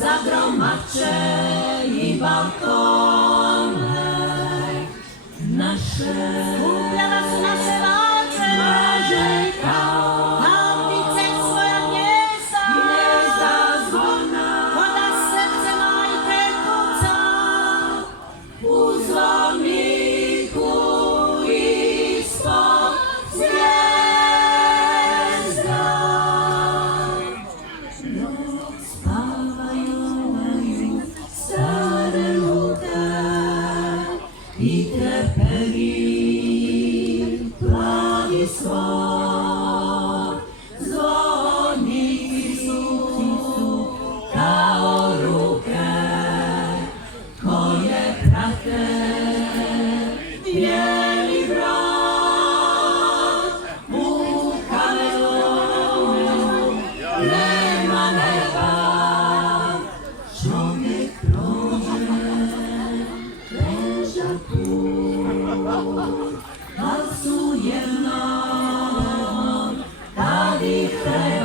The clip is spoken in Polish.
Zagromadźcie i balkonek nasze. Nasze narzekał. Na ulicach swoja gniezda dzwona. Woda serce majkę kuca. U dzwoniku i spod gniezda. Stare luka i treperi plavi svoj zvonici su kao ruke koje prate bijeli vrat u kamenu nema neba. Čovjek prođe, leža put, al su jednom, da dihe